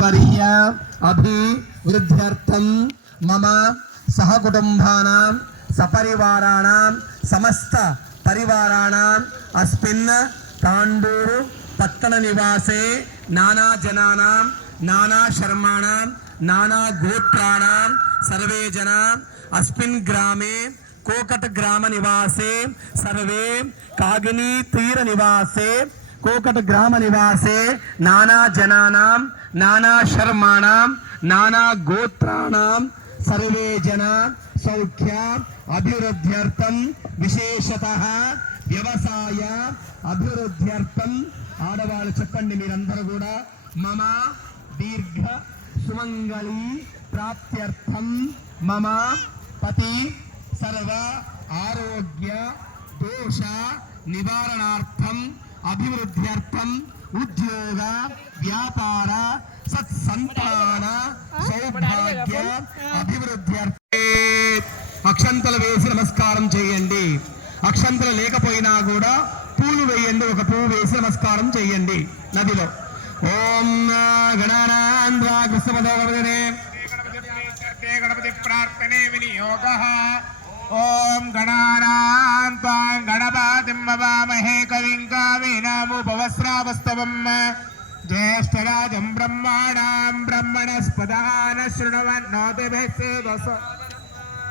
पर्य अभिवृद्ध्यर्थं मम सहकुटुम्बानां सपरिवाराणां समस्त परिवाराणां अस्मिन् ताण्डूरु पत्तन निवासे नाना जनानां नाना शर्माणां नाना गोत्राणां सर्वे जना अस्मिन् ग्रामे कोकट ग्राम निवासे सर्वे कागिनी तीर निवासे कोकट ग्राम निवासे नाना जनानां नाना शर्माणां नाना गोत्राणां सर्वे जना सौख्य अभिवृद्ध्यर्थं विशेषतः व्यवसाय अभिवृद्ध्यर्थं आडवाళ్ళు చెప్పండి మీరందరూ కూడా मम दीर्घ सुमंगली प्राप्त्यर्थं मम पति सर्व आरोग्य दोष निवारणार्थं अभिवृद्ध्यर्थं उद्योग व्यापार सत्संतान सौभाग्य अभिवृद्ध्यर्थे అక్షంతలు వేసి నమస్కారం చేయండి. అక్షంతలు లేకపోయినా కూడా పూలు వేయండి. ఒక పువ్వు వేసి నమస్కారం చేయండి నదిలో. ఓం గణానాంద్రా కృష్ణపదవర్గనే గణపతి ప్రార్థనే వినియోగః. ఓం గణానాంత్వాం గణపతిం వవామహే కవిం కవీనాముపవస్రావస్తవం జ్యేష్ఠరాజం బ్రహ్మాణాం బ్రహ్మణస్పదాన శృణవన్నోతిభిస్సేదస.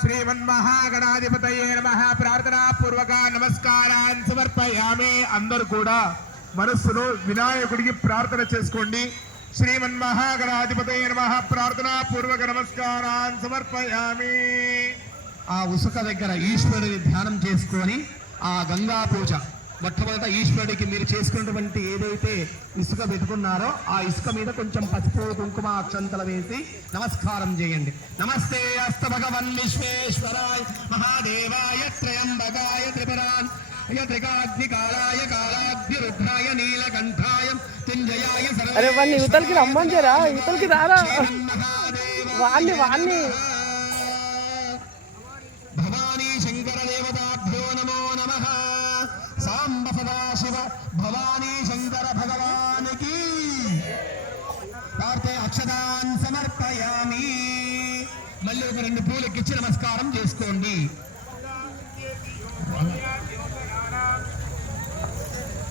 శ్రీమన్మహాగణాధిపతయే నమః. ప్రార్థనా పూర్వక నమస్కారాన్ని సమర్పయామి. అందరూ కూడా మనస్సులో వినాయకుడికి ప్రార్థన చేసుకోండి. శ్రీమన్మహాగణాధిపతయే నమః. ప్రార్థనా పూర్వక నమస్కారాన్ని సమర్పయామి. ఆ ఉసుక దగ్గర ఈశ్వరుని ధ్యానం చేసుకొని ఆ గంగా పూజ మొట్టమొదట ఈశ్వరుడికి మీరు చేసుకున్నటువంటి ఏదైతే ఇసుక పెట్టుకున్నారో ఆ ఇసుక మీద కొంచెం పసుపు కుంకుమ అక్షంతలు వేసి నమస్కారం చేయండి. నమస్తే అస్త భగవన్ విశ్వేశ్వరాయ మహాదేవాయ త్రయంబకాయ త్రిపురాన్ త్రికాగ్నికాలాయ కాలాగ్నిరుద్రాయ నీలకంఠాయ తుంజయాయ సర్వ. అరే వాన్ని యువతలకి రమ్మంటారా? యువతలకి రారా వాన్ని వాన్ని. భవానీ శంకర దేవతాభ్యో నమో నమః. సాంబ సదాశివ భవానీ శంకర భగవానికి పార్థే అక్షదాన్ సమర్పయామి. మళ్ళీ ఒక 2 పూలెక్కిచ్చి నమస్కారం చేసుకోండి.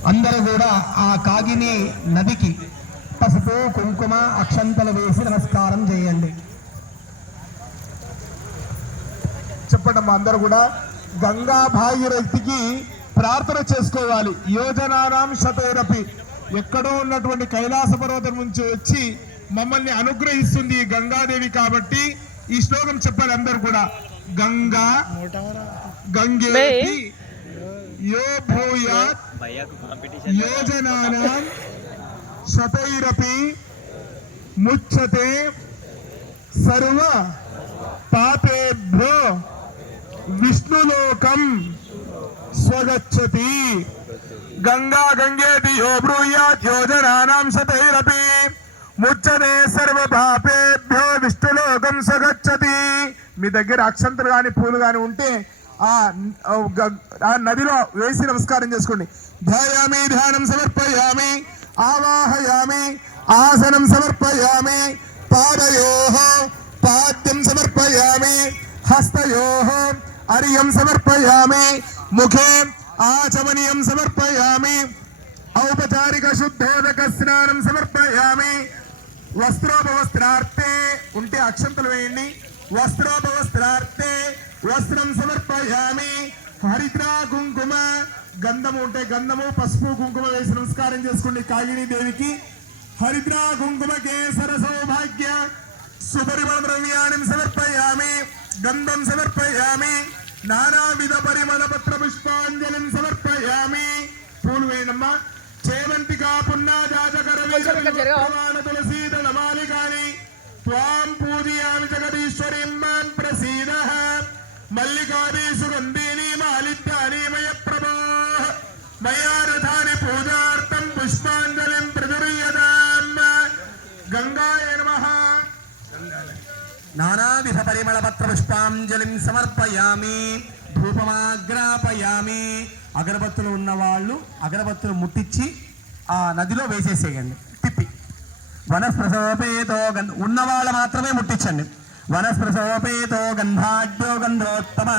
అందరూ కూడా ఆ కాగిని నదికి పసుపు కుంకుమ అక్షంతలు వేసి నమస్కారం చేయండి. చెప్పండి అందరూ కూడా గంగా భాగీరథికి ప్రార్థన చేసుకోవాలి. యోజనానాం శతైరపి. ఎక్కడో ఉన్నటువంటి కైలాస పర్వతం నుంచి వచ్చి మమ్మల్ని అనుగ్రహిస్తుంది ఈ గంగాదేవి. కాబట్టి ఈ శ్లోకం చెప్పాలి అందరూ కూడా. గంగా గంగేతి యో భూయాత్ యోజనానాం శతైరపి ముచ్యతే సర్వ పాపేభ్యో విష్ణులోకం స్వగచ్చతి. గంగా గంగేతి యో బ్రూయాత్ యోజనానాం శతైరపి ముచ్యతే సర్వ పాపేభ్యో విష్ణులోకం స్వగచ్చతి. మీ దగ్గర అక్షంతలు కానీ పూలు కానీ ఉంటే ఆ నదిలో వేసి నమస్కారం చేసుకోండి. ధ్యాయామి ధ్యానం సమర్పయామి. ఆవాహయామి ఆసనం సమర్పయామి. పాదయోః పాద్యం సమర్పయామి. హస్తయోః అర్ఘ్యం సమర్పయామి. ముఖే ఆచమనీయం సమర్పయామి. ఔపచారిక శుద్ధోదక స్నానం సమర్పయామి. వస్త్రోపవస్త్రార్థే ఉంటే అక్షంతలు వేయండి. వస్త్రోపవస్త్రార్థే వస్త్రం సమర్పయామి. హరిద్రా కుంకుమ గంధము ఉంటే గంధము పసుపు కుంకుమ వేసి నమస్కారం చేసుకోండి కాగిని దేవికి. హరిద్రా కుంకుమ కేసర సౌభాగ్య సుపరిమళ ద్రవ్యాన్ని సమర్పయామి. గంధం సమర్పయామి. నానావిధ పరిమళ పత్ర పుష్పాంజలిం సమర్పయామి. పూలు వేయనమ్మా. చేవంతికా పున్నాజాజకర తులసీదళ మాలికాని త్వాం పూజయామి జగదీశ్వరీం మాం ప్రసీదః. మల్లికాది సుగంధీని మాలిద్యాని మయ ప్రభోః మయా రథాని పూజార్థం పుష్పాంజలిం ప్రచుర్యతాం. గంగాయ నమః. నానావిధ పరిమళ పత్ర పుష్పాంజలిం సమర్పయామి. ధూపమాగ్రాపయామి. అగరబత్తులు ఉన్నవాళ్ళు అగరబత్తులు ముట్టించి ఆ నదిలో వేసేసేయండి తిప్పి. వనస్పృశోపేతో ఉన్నవాళ్ళు మాత్రమే ముట్టించండి. వనస్పృశోపేతో గంధాఢ్యో గంధోత్తమ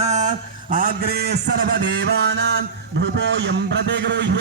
ఆగ్రే సర్వదేవానాం ధూపోయం ప్రతిగృహ్య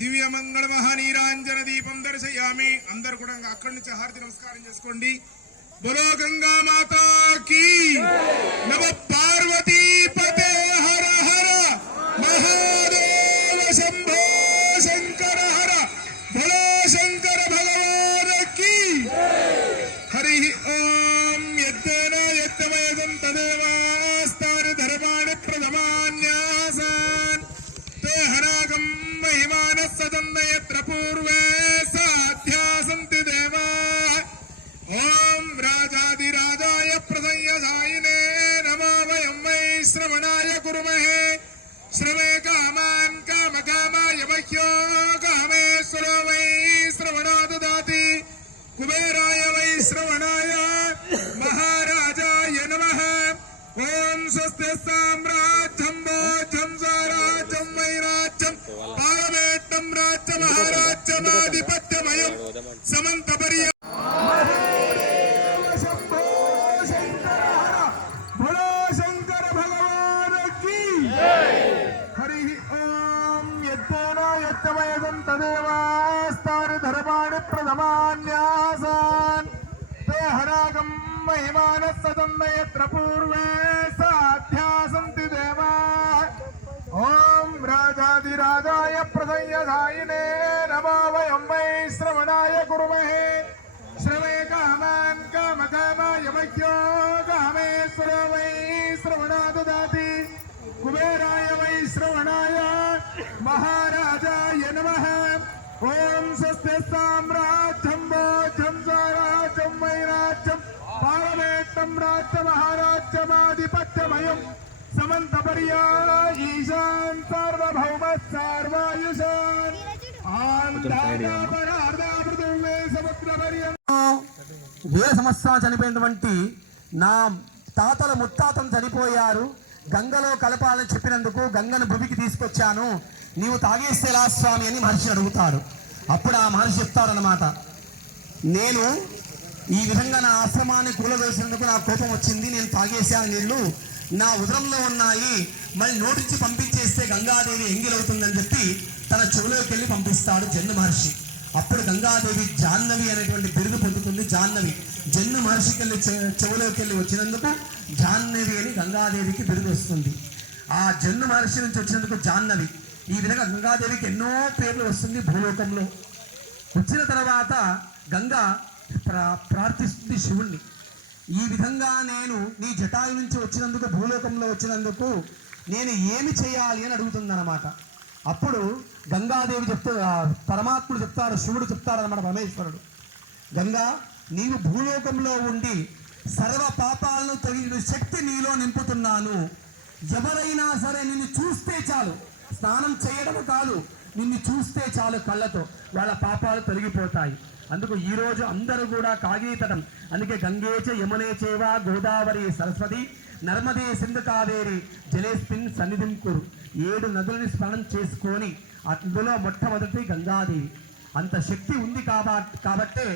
దివ్య మంగళ మహానీరాంజన దీపం దర్శయామి. అందరు కూడా అక్కడి నుంచి హారతి నమస్కారం చేసుకోండి. బోలో గంగా మాతా కీ నమ పార్వతీ పతే హర హర మహాదేవ శంభో శంకర హర బోలో శంకర భగవాన్ కీ. హరి ఓం యజ్ఞేన యజ్ఞమయదం తదేవాస్తాని ధర్మాణి ప్రథమాన్యాసాన్ తే హరాగ सदन्नयत्र पूर्वे साध्या सन्ति देवा ओम राजाधिराजाय प्रसंयसायिने नमो वयं वै श्रवणाय कुर्महे श्रवे कामान् कामकामाय मह्यो कामेश्वरो वै श्रवणो ददाति कुबेराय वै श्रवणाय महाराजाय नमः ओम स्वस्ति साम्राज्यं भोज्यं साराज्यं वैराज्यं पारवेट्टं राज्यमहाराज्यमाधिपत्यमयं समन्तपर्य तदेवास्तानि धर्माणि प्रथमान्यासान् ते हरागं महिमानः सदन्नयत्र पूर्वे साध्या सन्ति देवाः ॐ राजाधिराजाय प्रसंयसायिने नमो वयं वै श्रवणाय कुर्महे श्रवे कामान् कामकामाय मह्यो कामेश्वरो वै श्रवणो ददाति कुबेराय वै श्रवणाय महाराजाय नमः ओम स्वस्ति साम्राज्यं भोज्यं साराज्यं वैराज्यं पारवेट्टं राज्यमहाराज्यमाधिपत्यमयं समन्तपर्याय ईशान सार्वभौम सार्वायुषान् आन्धानापरार्धापृथिव्ये समुद्रपर्यन्तम् వేల సంవత్సరాలు చనిపోయినటువంటి నా తాతల ముత్తాతలు చనిపోయారు. గంగలో కలపాలని చెప్పినందుకు గంగను భూమికి తీసుకొచ్చాను, నీవు తాగేస్తేలా స్వామి అని మహర్షి అడుగుతాడు. అప్పుడు ఆ మహర్షి చెప్తాడనమాట, నేను ఈ విధంగా నా ఆశ్రమాన్ని కూలవేసినందుకు నాకు కోపం వచ్చింది, నేను తాగేసాను నీళ్లు, నా ఉదరంలో ఉన్నాయి, మళ్ళీ నోటించి పంపించేస్తే గంగాదేవి ఎంగిలవుతుందని చెప్పి తన చెవులోకి వెళ్ళి పంపిస్తాడు జన్ను మహర్షి. అప్పుడు గంగాదేవి జాహ్నవి అనేటువంటి బిరుదు పొందుతుంది. జాహ్నవి జన్ను మహర్షికి వెళ్ళి చెవులోకి వెళ్ళి వచ్చినందుకు జాహ్నవి అని గంగాదేవికి బిరుదు వస్తుంది. ఆ జన్ను మహర్షి నుంచి వచ్చినందుకు జాహ్నవి. ఈ విధంగా గంగాదేవికి ఎన్నో పేర్లు వస్తుంది భూలోకంలో. వచ్చిన తర్వాత గంగా ప్రార్థిస్తుంది శివుణ్ణి, ఈ విధంగా నేను నీ జటాయు నుంచి వచ్చినందుకు భూలోకంలో వచ్చినందుకు నేను ఏమి చేయాలి అని అడుగుతుందన్నమాట. అప్పుడు గంగాదేవి పరమాత్ముడు చెప్తాడు, శివుడు చెప్తాడనమాట, పరమేశ్వరుడు, గంగా నీవు భూలోకంలో ఉండి సర్వ పాపాలను తొలగించే శక్తి నీలో నింపుతున్నాను. ఎవరైనా సరే నిన్ను చూస్తే చాలు, స్నానం చేయడం కాదు, నిన్ను చూస్తే చాలు కళ్ళతో వాళ్ళ పాపాలు తొలగిపోతాయి. అందుకు ఈరోజు అందరూ కూడా కాగీతటం, అందుకే గంగేచ యమునే చేవ గోదావరి సరస్వతి నర్మదే సింధు కావేరి జలేస్మిన్ సన్నిధిం కురు. 7 నదులని స్మరణం చేసుకొని అందులో మొట్టమొదటి గంగాదేవి. అంత శక్తి ఉంది కాబట్టే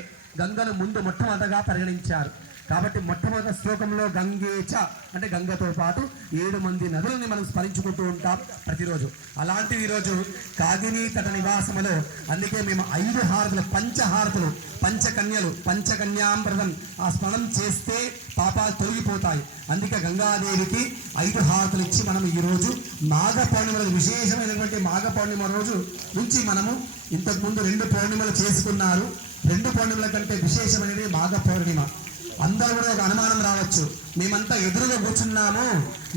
గంగను ముందు మొట్టమొదటిగా పరిగణించారు. కాబట్టి మొట్టమొదటి శ్లోకంలో గంగేచ అంటే గంగతో పాటు 7 మంది నదులని మనం స్మరించుకుంటూ ఉంటాం ప్రతిరోజు. అలాంటివి ఈరోజు కాగిని తట నివాసములో అందుకే మేము 5 హారతులు, పంచహారతులు, పంచకన్యలు, పంచకన్యామృతం ఆ స్మరణం చేస్తే పాపాలు తొలగిపోతాయి. అందుకే గంగాదేవికి 5 హారతులు ఇచ్చి మనం ఈరోజు మాఘ పౌర్ణిమ రోజు, విశేషమైనటువంటి మాఘ పౌర్ణిమ రోజు నుంచి మనము ఇంతకుముందు 2 పౌర్ణిమలు చేసుకున్నారు. 2 పౌర్ణిమల కంటే విశేషమైనది మాఘ పౌర్ణిమ. అందరూ కూడా ఒక అనుమానం రావచ్చు, మేమంతా ఎదురుగా కూర్చున్నాము,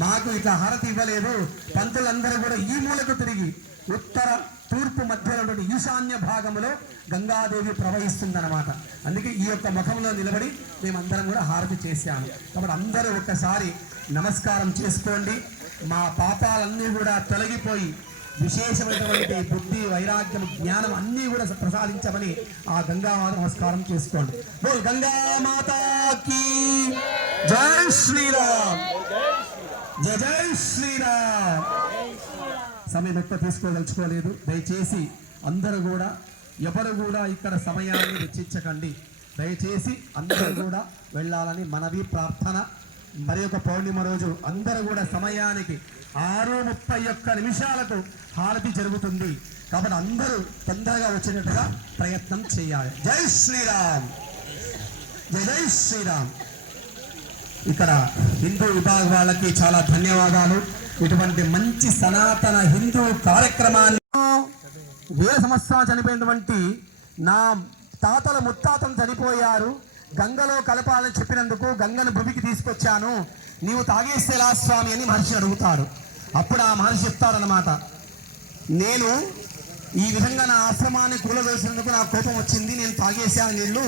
మాకు ఇట్లా హారతి ఇవ్వలేదు. పంతులందరూ కూడా ఈ మూలకు తిరిగి ఉత్తర తూర్పు మధ్యలో ఈశాన్య భాగంలో గంగాదేవి ప్రవహిస్తుందన్నమాట. అందుకే ఈ యొక్క ముఖంలో నిలబడి మేమందరం కూడా హారతి చేశాము. కాబట్టి అందరూ ఒక్కసారి నమస్కారం చేసుకోండి. మా పాపాలన్నీ కూడా తొలగిపోయి విశేషమైనటువంటి బుద్ధి, వైరాగ్యం, జ్ఞానం అన్నీ కూడా ప్రసాదించమని ఆ గంగామాత నమస్కారం చేసుకోండి. బోల్ గంగామాతాకి జై శ్రీరామ్, జై జై శ్రీరామ్. సమయం ఎక్కువ తీసుకోదలుచుకోలేదు. దయచేసి అందరూ కూడా ఎవరు కూడా ఇక్కడ సమయాన్ని వెచ్చించకండి. దయచేసి అందరూ కూడా వెళ్ళాలని మనవి, ప్రార్థన. మరి ఒక పౌర్ణిమ రోజు అందరూ కూడా సమయానికి 6:31 హారతి జరుగుతుంది. కాబట్టి అందరూ తొందరగా వచ్చేటట్టుగా ప్రయత్నం చేయాలి. జై శ్రీరామ్, జై జై శ్రీరామ్. ఇక్కడ హిందూ విభాగ వాళ్ళకి చాలా ధన్యవాదాలు. ఇటువంటి మంచి సనాతన హిందూ కార్యక్రమాన్ని 1000 సంవత్సరాలు చనిపోయినటువంటి నా తాతల ముత్తాతలు చనిపోయారు, గంగలో కలపాలని చెప్పినందుకు గంగను భూమికి తీసుకొచ్చాను, నీవు తాగేస్తేలా స్వామి అని మహర్షి అడుగుతాడు. అప్పుడు ఆ మహర్షి చెప్తాడనమాట, నేను ఈ విధంగా నా ఆశ్రమాన్ని కూలదోసినందుకు నా కోపం వచ్చింది, నేను తాగేశాను నీళ్లు,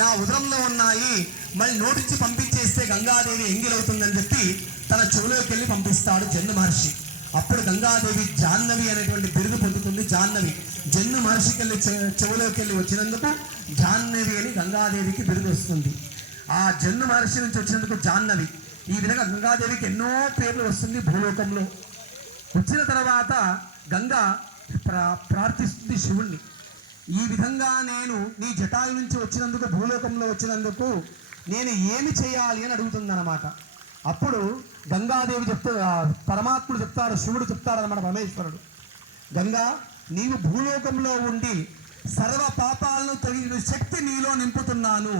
నా ఉదరంలో ఉన్నాయి, మళ్ళీ నోటించి పంపించేస్తే గంగాదేవి ఎంగిలవుతుందని చెప్పి తన చెవులోకి వెళ్ళి పంపిస్తాడు జన్ను మహర్షి. అప్పుడు గంగాదేవి జాహ్నవి అనేటువంటి బిరుదు పొందుతుంది. జాహ్నవి జన్ను మహర్షికి వెళ్ళి చెవులోకి వెళ్ళి వచ్చినందుకు జాహ్నవి అని గంగాదేవికి బిరుదు వస్తుంది. ఆ జన్ను మహర్షి నుంచి వచ్చినందుకు జాహ్నవి. ఈ విధంగా గంగాదేవికి ఎన్నో పేర్లు వస్తుంది భూలోకంలో. వచ్చిన తర్వాత గంగా ప్రార్థిస్తుంది శివుణ్ణి, ఈ విధంగా నేను నీ జటాయు నుంచి వచ్చినందుకు, భూలోకంలో వచ్చినందుకు నేను ఏమి చేయాలి అని అడుగుతుందన్నమాట. అప్పుడు గంగాదేవి పరమాత్ముడు చెప్తాడు, శివుడు చెప్తాడన్నమాట, పరమేశ్వరుడు, గంగా నీవు భూలోకంలో ఉండి సర్వ పాపాలను తొలగించే శక్తి నీలో నింపుతున్నాను.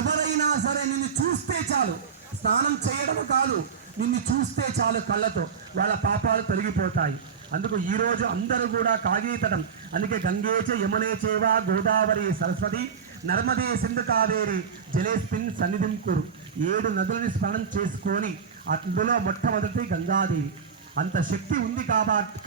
ఎవరైనా సరే నిన్ను చూస్తే చాలు, స్నానం చేయడం కాదు, నిన్ను చూస్తే చాలు కళ్ళతో వాళ్ళ పాపాలు తొలగిపోతాయి. అందుకు ఈరోజు అందరూ కూడా కాగీతటం, అందుకే గంగేచ యమునే చేవ గోదావరి సరస్వతి నర్మదే సింధు కావేరి జలేస్మిన్ సన్నిధిం కురు. 7 నదులని స్నానం చేసుకొని అందులో మొట్టమొదటి గంగాదేవి. అంత శక్తి ఉంది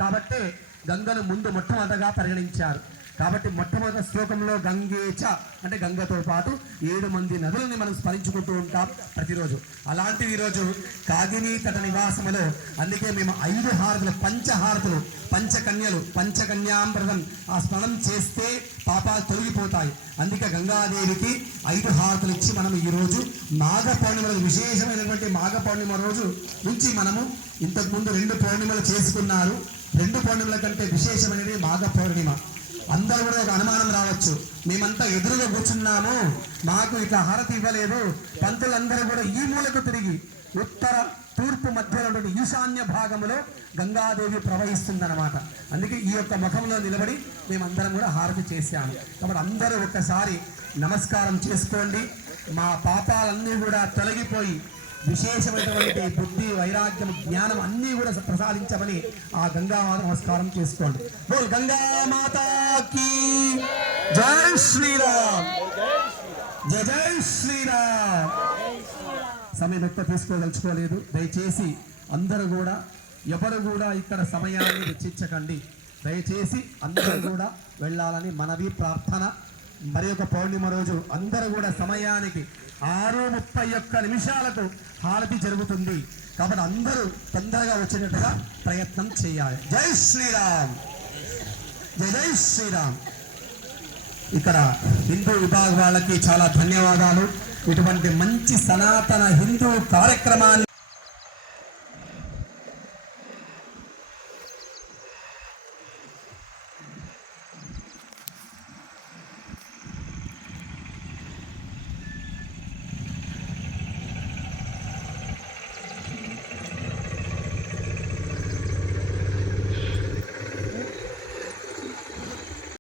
కాబట్టే గంగను ముందు మొట్టమొదటగా పరిగణించారు. కాబట్టి మొట్టమొదటి శ్లోకంలో గంగేచ అంటే గంగతో పాటు 7 మంది నదులని మనం స్మరించుకుంటూ ఉంటాం ప్రతిరోజు. అలాంటివి ఈరోజు కాగినీ తట నివాసములో, అందుకే మేము 5 హారతులు, పంచహారతులు, పంచకన్యలు, పంచకన్యామృతం ఆ స్మరణం చేస్తే పాపాలు తొలగిపోతాయి. అందుకే గంగాదేవికి 5 హారతులు ఇచ్చి మనం ఈరోజు మాఘ పౌర్ణిమ, విశేషమైనటువంటి మాఘ పౌర్ణిమ రోజు నుంచి మనము ఇంతకుముందు 2 పౌర్ణిమలు చేసుకున్నారు. 2 పౌర్ణిమల కంటే విశేషమైనది మాఘ పౌర్ణిమ. అందరూ కూడా ఒక అనుమానం రావచ్చు, మేమంతా ఎదురుగా కూర్చున్నాము, మాకు ఇట్లా హారతి ఇవ్వలేదు. పంతులందరూ కూడా ఈ మూలకు తిరిగి ఉత్తర తూర్పు మధ్యలో ఈశాన్య భాగంలో గంగాదేవి ప్రవహిస్తుందన్నమాట. అందుకే ఈ యొక్క ముఖంలో నిలబడి మేమందరం కూడా హారతి చేశాము. కాబట్టి అందరూ ఒక్కసారి నమస్కారం చేసుకోండి. మా పాపాలన్నీ కూడా తొలగిపోయి విశేషమైనటువంటి బుద్ధి, వైరాగ్యం, జ్ఞానం అన్నీ కూడా ప్రసాదించమని ఆ గంగామాత నమస్కారం చేసుకోండి. బోల్ గంగామాతాకి జై శ్రీరామ్, జై జై శ్రీరామ్. సమయం ఎక్కువ తీసుకోదలుచుకోలేదు. దయచేసి అందరూ కూడా, ఎవరు కూడా ఇక్కడ సమయాన్ని వెచ్చించకండి. దయచేసి అందరూ కూడా వెళ్ళాలని మనవి, ప్రార్థన. మరి ఒక పౌర్ణిమ రోజు అందరూ కూడా సమయానికి 6:31 హారతి జరుగుతుంది. కాబట్టి అందరూ తొందరగా వచ్చేటట్టుగా ప్రయత్నం చేయాలి. జై శ్రీరామ్, జై జై శ్రీరామ్. ఇక్కడ హిందూ విభాగం వాళ్ళకి చాలా ధన్యవాదాలు. ఇటువంటి మంచి సనాతన హిందూ కార్యక్రమాన్ని